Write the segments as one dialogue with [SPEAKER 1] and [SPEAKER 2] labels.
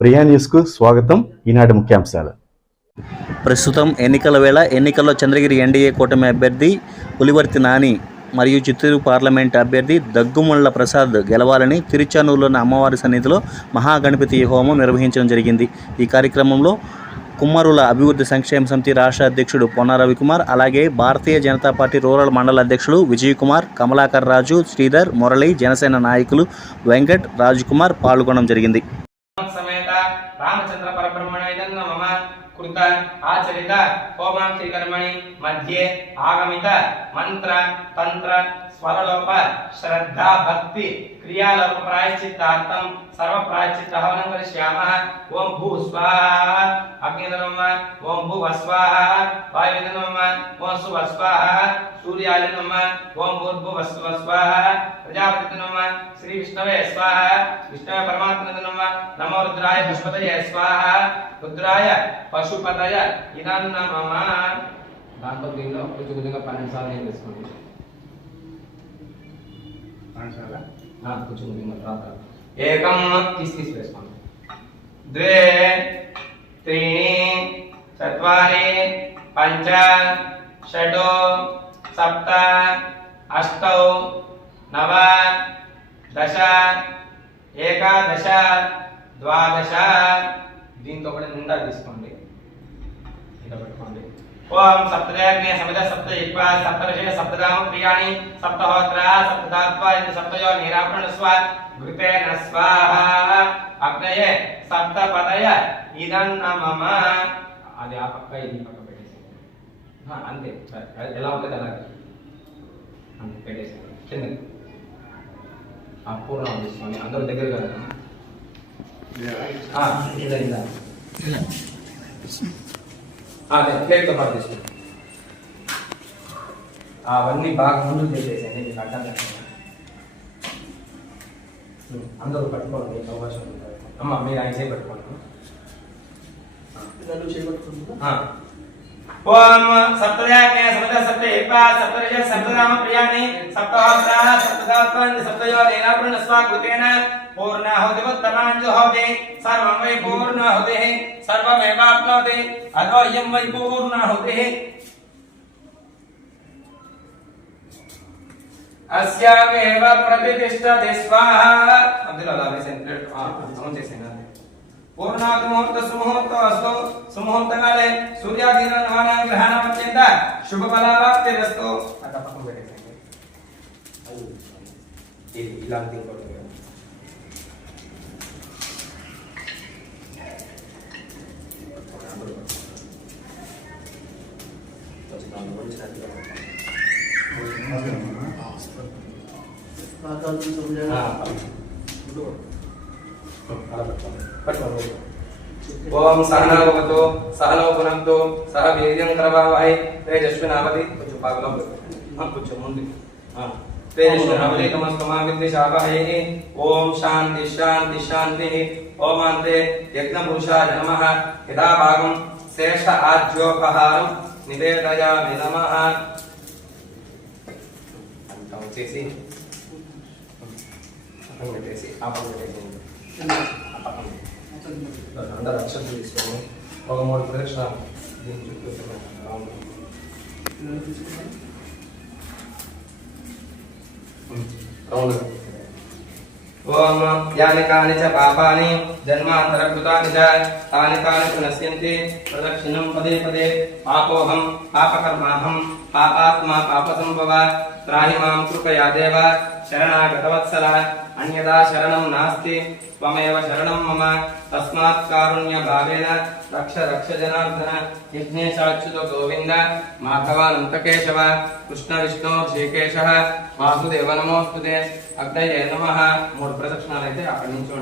[SPEAKER 1] ప్రియా న్యూస్కు స్వాగతం. ఈనాటి ముఖ్యాంశాలు.
[SPEAKER 2] ప్రస్తుతం ఎన్నికల వేళ ఎన్నికల్లో చంద్రగిరి ఎన్డీఏ కూటమి అభ్యర్థి పులివర్తి నాని మరియు చిత్తూరు పార్లమెంట్ అభ్యర్థి దగ్గుముళ్ళ ప్రసాద్ గెలవాలని తిరుచానూరులోని అమ్మవారి సన్నిధిలో మహాగణపతి హోమం నిర్వహించడం జరిగింది. ఈ కార్యక్రమంలో కుమ్మరుల అభివృద్ధి సంక్షేమ సమితి రాష్ట్ర అధ్యక్షుడు పొన్న రవికుమార్ అలాగే భారతీయ జనతా పార్టీ రూరల్ మండల అధ్యక్షుడు విజయ్ కుమార్ కమలాకర్ రాజు శ్రీధర్ మురళి జనసేన నాయకులు వెంకట్ రాజ్కుమార్ పాల్గొనడం జరిగింది.
[SPEAKER 3] ಕೃತ आचरित ಹೋಮಾಂಸಿ मध्ये आगमित ಆಗಮಿತ ಮಂತ್ರ స్వరలోప శ్రద్ధ భక్తి క్రియాలోప ప్రాయశ్చిత్తార్థం సర్వ ప్రాయశ్చిత్త హవనం కరిష్యామః. ఓం భూ స్వాహ. అగ్నిధనమ ఓం భూ స్వాహ వాయుధనమ ఓం సు స్వాహ సూర్యాలినమ ఓం భూర్భువ స్వాహ ప్రజాపతి నమ శ్రీ విష్ణవే స్వాహ. విష్ణవే పరమాత్మ నమ నమో రుద్రాయ పుష్పతయ స్వాహ. రుద్రాయ పశుపతయ ఇదన్న మమ
[SPEAKER 4] దాంతో దీనిలో కొంచెం కొంచెంగా పన్నెండు సార్లు ఏం వేసుకోండి కొంచెం
[SPEAKER 3] ఏకం
[SPEAKER 4] తీసి తీసి వేసుకోండి.
[SPEAKER 3] ద్వే త్రీణి చత్వారి పంచ షడ్ సప్త అష్ట నవ దశ ఏకాదశ ద్వాదశ.
[SPEAKER 4] దీంతో కూడా నిండా తీసుకోండి. ఇలా పెట్టుకోండి.
[SPEAKER 3] ఓం సప్తదయాగ్నే సమిద సప్త ఇక్వా సప్తర్షే సప్తదామ ప్రియాణి సప్తహోత్ర సప్తదాత్వా ఇందు సప్తయో నీరాపణ స్వ ఘృతేన స్వాహ అగ్నయే సప్తపదయ ఇదన్న మమ
[SPEAKER 4] అది ఆ పక్క ఇది పక్క పెట్టేసి అంతే. ఎలా ఉంటుంది అలాగే అంతే పెట్టేసి కింద. ఆ పూర్ణం అందరూ దగ్గర కదా? ఇలా ఇలా అదే ప్లేట్తో పాటు తీసుకోండి అవన్నీ బాగా ముందుకు చేసేసేయండి మీకు ఉం, అందరూ పట్టుకోండి అవకాశం ఉంది. అమ్మ మీరు ఆయన చేయి
[SPEAKER 3] ओम सप्तदाज्ञा सप्त सप्त एपा सप्तरज सप्तनाम प्रियाणि सप्तवात्राः सप्तदात्मन् सप्तयोरेण प्रणस्वाकृतेन जो होते सर्वं वै पूर्णाहुतिः सर्वमेवाप्नोति यम वै पूर्ण पूर्णाहुतिः अस्यामेव प्रतिष्ठति स्वाहा। अब्दुल अल्लाह से हाँ हम जैसे ना ಪೂರ್ಣಾಗ ಮುಹೂರ್ತ ಸುಮುಹೂರ್ತ ಅಸ್ತು ಸುಮುಹೂರ್ತಕಾಲೇ ಸೂರ್ಯಾಧಿರಣ ವಾನ ಗ್ರಹಣ ಮತ್ತೆಯಿಂದ ಶುಭ
[SPEAKER 4] ಫಲಾಲಾಪ್ತಿರಸ್ತು ಅಂತ ಪಕ್ಕಬೇಡಿ ಇಲ್ಲ ಅಂತ ತಿಳ್ಕೊಳ್ತೇವೆ हाँ
[SPEAKER 3] ఓం సహనా భవతు సహనో పునంతు సహ వీర్యం కరవావహై తేజస్వినావతి కొంచెం బాగా కొంచెం ముందు తేజస్వినావతి తమస్తమా శాపహై ఓం శాంతి శాంతి శాంతి ఓమాంతే యజ్ఞ పురుషాయ నమ యథాభాగం శేష ఆజ్యోపహారం నివేదయామి నమ.
[SPEAKER 4] అంతా వచ్చేసి ఆ పండుగ పెట్టేసి. అందరు అక్షంతలు తీసుకొని ఒక మూడు ప్రదక్షిణాలు దీన్ని చూపిస్తున్నాను
[SPEAKER 3] ఓం యాని కాని చ పాపాని జన్మాంతరకృతాని చ తాని తాని పునశ్యంతి ప్రదక్షిణం పదే పదే పాపోహం పాపకర్మాహం పాపాత్మా పాపసంభవ త్రాహి మాం కృపయా దేవ శరణాగతవత్సల అన్యదా శరణం నాస్తి త్వమేవ శరణం మమ తస్మాత్ కారుణ్య భావేన రక్ష రక్ష జనార్దన యజ్ఞేశాచ్యుత గోవింద మాధవానంతకేశవ కృష్ణ విష్ణు శ్రీకేశ వాసుదేవ నమోస్తుదే అగ్నయే నమ మూడు ప్రదక్షిణాలు అయితే అక్కడి నుంచి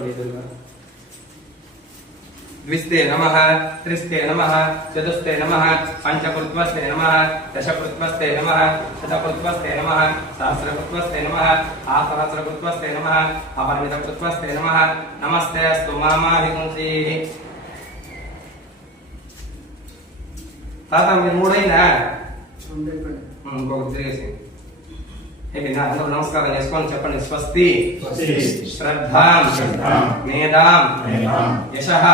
[SPEAKER 3] ద్విస్తే నమ త్రిస్తే నమ చతుస్తే నమ పంచకృత్వస్తే నమ దశకృత్వస్తే నమ శతకృత్వస్తే నమ సహస్రకృత్వస్తే నమ ఆసహస్రకృత్వస్తే నమ అపరిమితకృత్వస్తే నమ నమస్తే అస్తు మామాభిగుంసి తాత మీరు మూడైందా? ఇంకొకటి తిరిగేసి ఏ, నా- అందరూ నమస్కారం చేసుకొని చెప్పండి స్వస్తి. శ్రద్ధాం. మేధాం. యశః.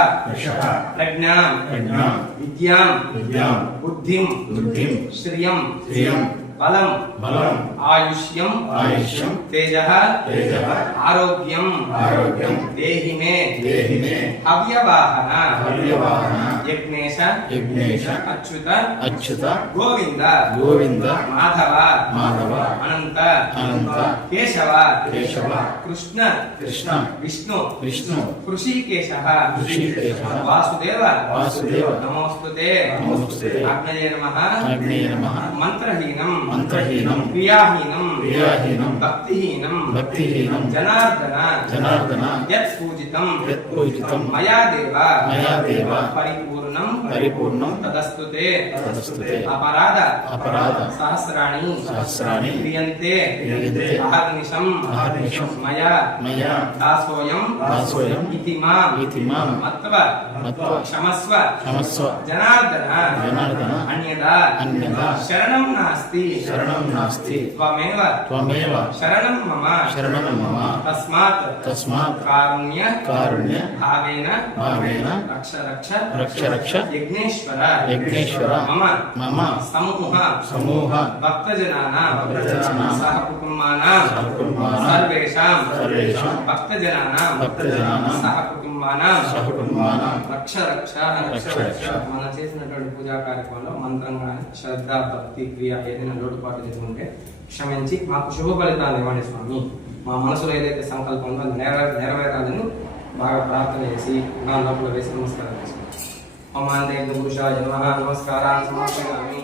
[SPEAKER 3] ప్రజ్ఞాం. విద్యాం. బుద్ధిం శ్రియం. బలం
[SPEAKER 5] బలం.
[SPEAKER 3] ఆయుష్యం
[SPEAKER 5] ఆయుష్యం.
[SPEAKER 3] తేజః
[SPEAKER 5] తేజః.
[SPEAKER 3] ఆరోగ్యం
[SPEAKER 5] ఆరోగ్యం.
[SPEAKER 3] దేహి మే
[SPEAKER 5] దేహి మే.
[SPEAKER 3] హవ్యవాహన
[SPEAKER 5] హవ్యవాహన.
[SPEAKER 3] యజ్ఞేశ
[SPEAKER 5] యజ్ఞేశ.
[SPEAKER 3] అచ్యుత
[SPEAKER 5] అచ్యుత.
[SPEAKER 3] గోవింద
[SPEAKER 5] గోవింద.
[SPEAKER 3] మాధవ
[SPEAKER 5] మాధవ.
[SPEAKER 3] అనంత
[SPEAKER 5] అనంత.
[SPEAKER 3] కేశవ
[SPEAKER 5] కేశవ.
[SPEAKER 3] కృష్ణ
[SPEAKER 5] కృష్ణ.
[SPEAKER 3] విష్ణు
[SPEAKER 5] విష్ణు.
[SPEAKER 3] కృషికేశ
[SPEAKER 5] హృషీకేశః.
[SPEAKER 3] వాసుదేవ
[SPEAKER 5] వాసుదేవ.
[SPEAKER 3] నమోస్తుతే
[SPEAKER 5] నమోస్తుతే.
[SPEAKER 3] ఆగ్నేయ నమః
[SPEAKER 5] ఆగ్నేయ నమః.
[SPEAKER 3] మంత్రహీనం
[SPEAKER 5] మంత్రహీనం.
[SPEAKER 3] క్రియాహీనం
[SPEAKER 5] క్రియాహీనం.
[SPEAKER 3] భక్తిహీనం
[SPEAKER 5] భక్తిహీనం.
[SPEAKER 3] జనార్దన
[SPEAKER 5] జనార్దన.
[SPEAKER 3] యత్ పూజితం
[SPEAKER 5] యత్ పూజితం.
[SPEAKER 3] మయా దేవ
[SPEAKER 5] మయా దేవ.
[SPEAKER 3] పరిపూర్ణం
[SPEAKER 5] పరిపూర్ణం.
[SPEAKER 3] తదస్తుతే
[SPEAKER 5] తదస్తుతే.
[SPEAKER 3] అపరాధ
[SPEAKER 5] అపరాధ.
[SPEAKER 3] సహస్రాణి
[SPEAKER 5] సహస్రాణి.
[SPEAKER 3] క్రియంతే
[SPEAKER 5] క్రియంతే.
[SPEAKER 3] అహర్నిశం
[SPEAKER 5] అహర్నిశం.
[SPEAKER 3] మయా
[SPEAKER 5] మయా.
[SPEAKER 3] దాసోయం
[SPEAKER 5] దాసోయం.
[SPEAKER 3] ఇతి మాం
[SPEAKER 5] ఇతి మాం.
[SPEAKER 3] మత్వ
[SPEAKER 5] మత్వ.
[SPEAKER 3] క్షమస్వ
[SPEAKER 5] క్షమస్వ.
[SPEAKER 3] జనార్దన
[SPEAKER 5] జనార్దన.
[SPEAKER 3] అన్యదా
[SPEAKER 5] అన్యదా.
[SPEAKER 3] శరణం నాస్తి
[SPEAKER 5] శరణం నాస్తి.
[SPEAKER 3] త్వమేవ
[SPEAKER 5] త్వమేవ.
[SPEAKER 3] శరణం మమ
[SPEAKER 5] శరణం మమ.
[SPEAKER 3] తస్మాత్
[SPEAKER 5] తస్మాత్.
[SPEAKER 3] కారుణ్య
[SPEAKER 5] కారుణ్య.
[SPEAKER 3] భావేన
[SPEAKER 5] భావేన.
[SPEAKER 3] రక్ష రక్ష
[SPEAKER 5] రక్ష రక్ష.
[SPEAKER 3] యజ్ఞేశ్వర
[SPEAKER 5] యజ్ఞేశ్వర.
[SPEAKER 3] మమ
[SPEAKER 5] మమ.
[SPEAKER 3] సమూహ
[SPEAKER 5] సమూహ.
[SPEAKER 3] భక్తజనానాం
[SPEAKER 5] భక్తజనానాం.
[SPEAKER 3] సహ కుటుంబానాం
[SPEAKER 5] సహకుటుంబానాం.
[SPEAKER 3] సర్వేషాం
[SPEAKER 5] సర్వేషాం.
[SPEAKER 3] భక్తజనానాం
[SPEAKER 5] భక్తజనానాం.
[SPEAKER 3] సహ కుటుంబానాం
[SPEAKER 5] సహకుటుంబానాం.
[SPEAKER 3] రక్ష రక్ష
[SPEAKER 5] రక్ష రక్ష.
[SPEAKER 3] మనం చేసినటువంటి పూజా కార్యక్రమంలో మంత్రం కానీ శ్రద్ధ భక్తి క్రియ ఏదైనా లోటుపాటు చేసుకుంటే క్షమించి మాకు శుభ ఫలితాలు ఇవ్వండి స్వామి మా మనసులో ఏదైతే సంకల్పం ఉందో నెరవేరాలని బాగా ప్రార్థన చేసి నా లోపల వేసి నమస్కారం ममान्ते पुरुषाय नमः
[SPEAKER 5] नमस्कारान् समर्पयामि